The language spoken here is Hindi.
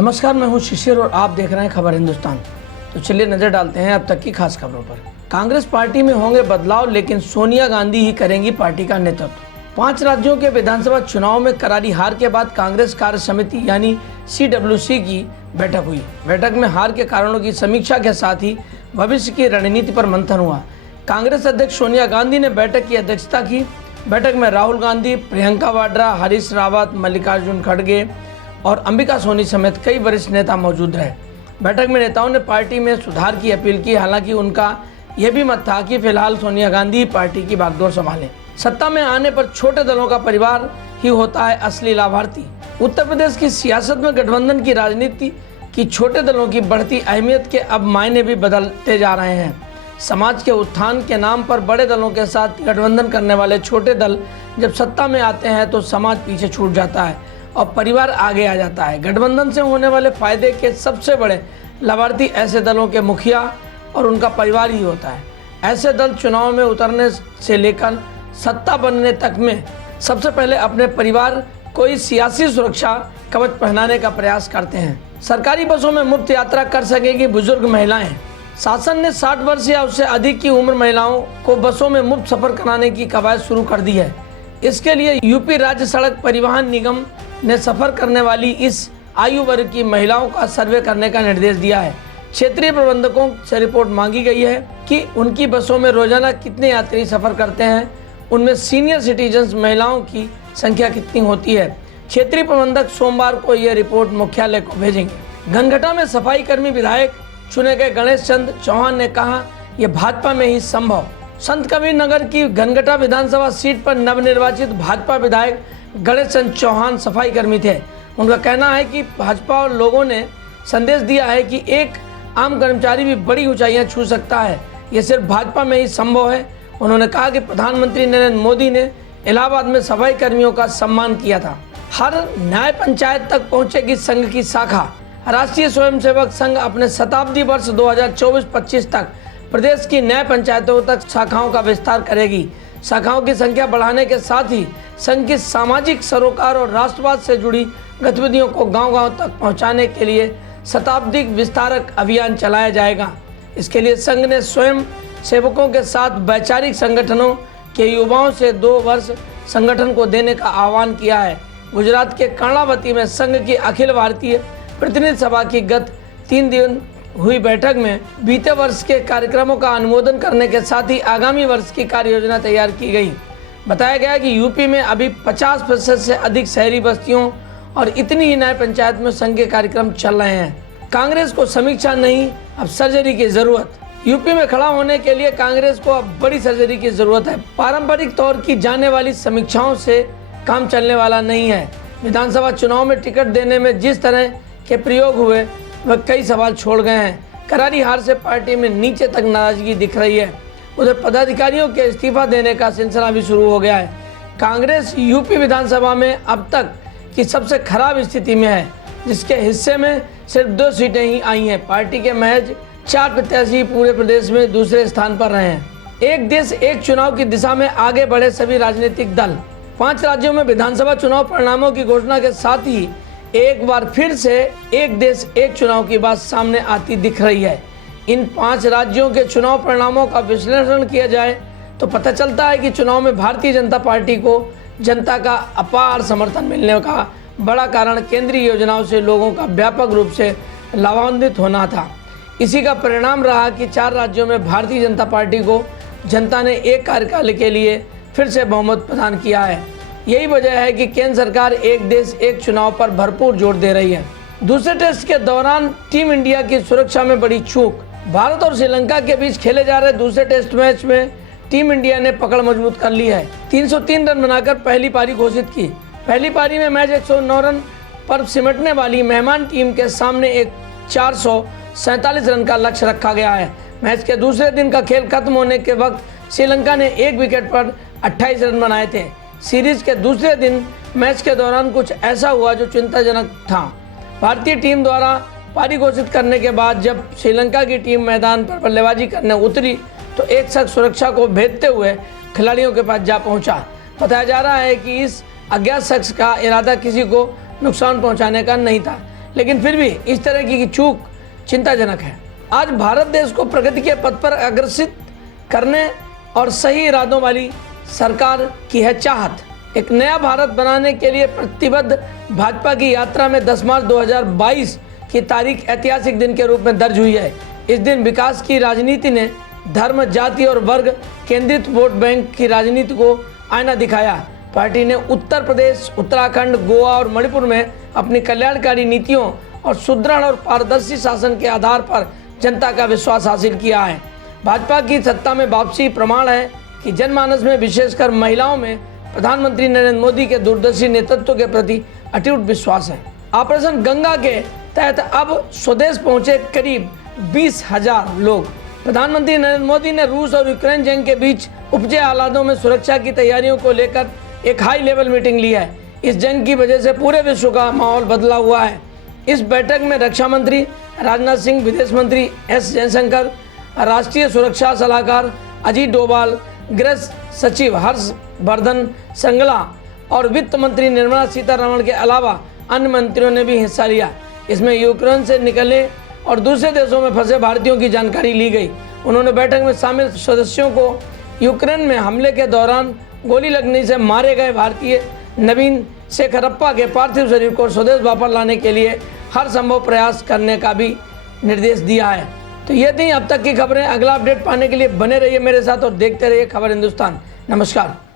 नमस्कार, मैं हूं शिशिर और आप देख रहे हैं खबर हिंदुस्तान। तो चलिए नजर डालते हैं अब तक की खास खबरों पर। कांग्रेस पार्टी में होंगे बदलाव, लेकिन सोनिया गांधी ही करेंगी पार्टी का नेतृत्व। 5 राज्यों के विधानसभा चुनाव में करारी हार के बाद कांग्रेस कार्य समिति यानी CWC की बैठक हुई। बैठक में हार के कारणों की समीक्षा के साथ ही भविष्य की रणनीति पर मंथन हुआ। कांग्रेस अध्यक्ष सोनिया गांधी ने बैठक की अध्यक्षता की। बैठक में राहुल गांधी, प्रियंका वाड्रा, हरीश रावत, मल्लिकार्जुन खड़गे और अंबिका सोनी समेत कई वरिष्ठ नेता मौजूद रहे। बैठक में नेताओं ने पार्टी में सुधार की अपील की। हालांकि उनका यह भी मत था कि फिलहाल सोनिया गांधी पार्टी की बागडोर संभालें। सत्ता में आने पर छोटे दलों का परिवार ही होता है असली लाभार्थी। उत्तर प्रदेश की सियासत में गठबंधन की राजनीति की छोटे दलों की बढ़ती अहमियत के अब मायने भी बदलते जा रहे हैं। समाज के उत्थान के नाम पर बड़े दलों के साथ गठबंधन करने वाले छोटे दल जब सत्ता में आते हैं तो समाज पीछे छूट जाता है और परिवार आगे आ जाता है। गठबंधन से होने वाले फायदे के सबसे बड़े लाभार्थी ऐसे दलों के मुखिया और उनका परिवार ही होता है। ऐसे दल चुनाव में उतरने से लेकर सत्ता बनने तक में सबसे पहले अपने परिवार को ही सियासी सुरक्षा कवच पहनाने का प्रयास करते हैं। सरकारी बसों में मुफ्त यात्रा कर सकेगी बुजुर्ग महिलाएं। शासन ने 60 वर्ष या उससे अधिक की उम्र महिलाओं को बसों में मुफ्त सफर कराने की कवायद शुरू कर दी है। इसके लिए यूपी राज्य सड़क परिवहन निगम ने सफर करने वाली इस आयु वर्ग की महिलाओं का सर्वे करने का निर्देश दिया है। क्षेत्रीय प्रबंधकों से रिपोर्ट मांगी गई है कि उनकी बसों में रोजाना कितने यात्री सफर करते हैं, उनमें सीनियर सिटीजन्स महिलाओं की संख्या कितनी होती है। क्षेत्रीय प्रबंधक सोमवार को यह रिपोर्ट मुख्यालय को भेजेंगे। घनघटा में सफाई कर्मी विधायक चुने गए गणेश चंद चौहान ने कहा, यह भाजपा में ही संभव। संत कबीर नगर की घनघटा विधानसभा सीट पर नवनिर्वाचित भाजपा विधायक गणेश चंद चौहान सफाई कर्मी थे। उनका कहना है कि भाजपा और लोगों ने संदेश दिया है कि एक आम कर्मचारी भी बड़ी ऊंचाइयां छू सकता है, यह सिर्फ भाजपा में ही संभव है। उन्होंने कहा कि प्रधानमंत्री नरेंद्र मोदी ने इलाहाबाद में सफाई कर्मियों का सम्मान किया था। हर न्याय पंचायत तक पहुंचेगी संघ की शाखा। राष्ट्रीय स्वयंसेवक संघ अपने शताब्दी वर्ष 2024-25 तक प्रदेश की न्याय पंचायतों तक शाखाओं का विस्तार करेगी। शाखाओं की संख्या बढ़ाने के साथ ही संघ की सामाजिक सरोकार और राष्ट्रवाद से जुड़ी गतिविधियों को गांव-गांव तक पहुंचाने के लिए शताब्दी विस्तारक अभियान चलाया जाएगा। इसके लिए संघ ने स्वयं सेवकों के साथ वैचारिक संगठनों के युवाओं से 2 वर्ष संगठन को देने का आह्वान किया है। गुजरात के कर्णावती में संघ की अखिल भारतीय प्रतिनिधि सभा की गत 3 दिन हुई बैठक में बीते वर्ष के कार्यक्रमों का अनुमोदन करने के साथ ही आगामी वर्ष की कार्य योजना तैयार की गई। बताया गया कि यूपी में अभी 50% से अधिक शहरी बस्तियों और इतनी ही न्याय पंचायत में संघ के कार्यक्रम चल रहे हैं। कांग्रेस को समीक्षा नहीं, अब सर्जरी की जरूरत। यूपी में खड़ा होने के लिए कांग्रेस को अब बड़ी सर्जरी की जरूरत है। पारंपरिक तौर की जाने वाली समीक्षाओं से काम चलने वाला नहीं है। विधानसभा चुनाव में टिकट देने में जिस तरह के प्रयोग हुए वह कई सवाल छोड़ गए हैं। करारी हार से पार्टी में नीचे तक नाराजगी दिख रही है। उधर पदाधिकारियों के इस्तीफा देने का सिलसिला भी शुरू हो गया है। कांग्रेस यूपी विधानसभा में अब तक की सबसे खराब स्थिति में है, जिसके हिस्से में सिर्फ 2 सीटें ही आई हैं। पार्टी के महज 4 प्रत्याशी पूरे प्रदेश में दूसरे स्थान पर रहे हैं। एक देश एक चुनाव की दिशा में आगे बढ़े सभी राजनीतिक दल। 5 राज्यों में विधानसभा चुनाव परिणामों की घोषणा के साथ ही एक बार फिर से एक देश एक चुनाव की बात सामने आती दिख रही है। इन 5 राज्यों के चुनाव परिणामों का विश्लेषण किया जाए तो पता चलता है कि चुनाव में भारतीय जनता पार्टी को जनता का अपार समर्थन मिलने का बड़ा कारण केंद्रीय योजनाओं से लोगों का व्यापक रूप से लाभान्वित होना था। इसी का परिणाम रहा कि 4 राज्यों में भारतीय जनता पार्टी को जनता ने एक कार्यकाल के लिए फिर से बहुमत प्रदान किया है। यही वजह है कि केंद्र सरकार एक देश एक चुनाव पर भरपूर जोर दे रही है। दूसरे टेस्ट के दौरान टीम इंडिया की सुरक्षा में बड़ी चूक। भारत और श्रीलंका के बीच खेले जा रहे दूसरे टेस्ट मैच में टीम इंडिया ने पकड़ मजबूत कर ली है। 303 रन बनाकर पहली पारी घोषित की। पहली पारी में मैच 109 रन पर सिमटने वाली मेहमान टीम के सामने एक 447 रन का लक्ष्य रखा गया है। मैच के दूसरे दिन का खेल खत्म होने के वक्त श्रीलंका ने 1 विकेट पर 28 रन बनाए थे। सीरीज के दूसरे दिन मैच के दौरान कुछ ऐसा हुआ जो चिंताजनक था। भारतीय टीम द्वारा पारी घोषित करने के बाद जब श्रीलंका की टीम मैदान पर बल्लेबाजी करने उतरी तो एक शख्स सुरक्षा को भेदते हुए खिलाड़ियों के पास जा पहुंचा। बताया जा रहा है कि इस अज्ञात शख्स का इरादा किसी को नुकसान पहुंचाने का नहीं था, लेकिन फिर भी इस तरह की चूक चिंताजनक है। आज भारत देश को प्रगति के पथ पर अग्रसित करने और सही इरादों वाली सरकार की है चाहत। एक नया भारत बनाने के लिए प्रतिबद्ध भाजपा की यात्रा में 10 मार्च 2022 की तारीख ऐतिहासिक दिन के रूप में दर्ज हुई है। इस दिन विकास की राजनीति ने धर्म, जाति और वर्ग केंद्रित वोट बैंक की राजनीति को आईना दिखाया। पार्टी ने उत्तर प्रदेश, उत्तराखंड, गोवा और मणिपुर में अपनी कल्याणकारी नीतियों और सुदृढ़ और पारदर्शी शासन के आधार पर जनता का विश्वास हासिल किया है। भाजपा की सत्ता में वापसी प्रमाण है कि जनमानस में, विशेषकर महिलाओं में, प्रधानमंत्री नरेंद्र मोदी के दूरदर्शी नेतृत्व के प्रति अटूट विश्वास है। ऑपरेशन गंगा के तहत अब स्वदेश पहुंचे करीब 20,000 लोग। प्रधानमंत्री नरेंद्र मोदी ने रूस और यूक्रेन जंग के बीच उपजे हालातों में सुरक्षा की तैयारियों को लेकर एक हाई लेवल मीटिंग ली है। इस जंग की वजह से पूरे विश्व का माहौल बदला हुआ है। इस बैठक में रक्षा मंत्री राजनाथ सिंह, विदेश मंत्री एस जयशंकर, राष्ट्रीय सुरक्षा सलाहकार अजीत डोभाल, गृह सचिव हर्षवर्धन श्रृंगला और वित्त मंत्री निर्मला सीतारमण के अलावा अन्य मंत्रियों ने भी हिस्सा लिया। इसमें यूक्रेन से निकलने और दूसरे देशों में फंसे भारतीयों की जानकारी ली गई। उन्होंने बैठक में शामिल सदस्यों को यूक्रेन में हमले के दौरान गोली लगने से मारे गए भारतीय नवीन शेखरप्पा के पार्थिव शरीर को स्वदेश वापस लाने के लिए हर संभव प्रयास करने का भी निर्देश दिया है। तो ये थी अब तक की खबरें। अगला अपडेट पाने के लिए बने रहिए मेरे साथ और देखते रहिए खबर हिंदुस्तान। नमस्कार।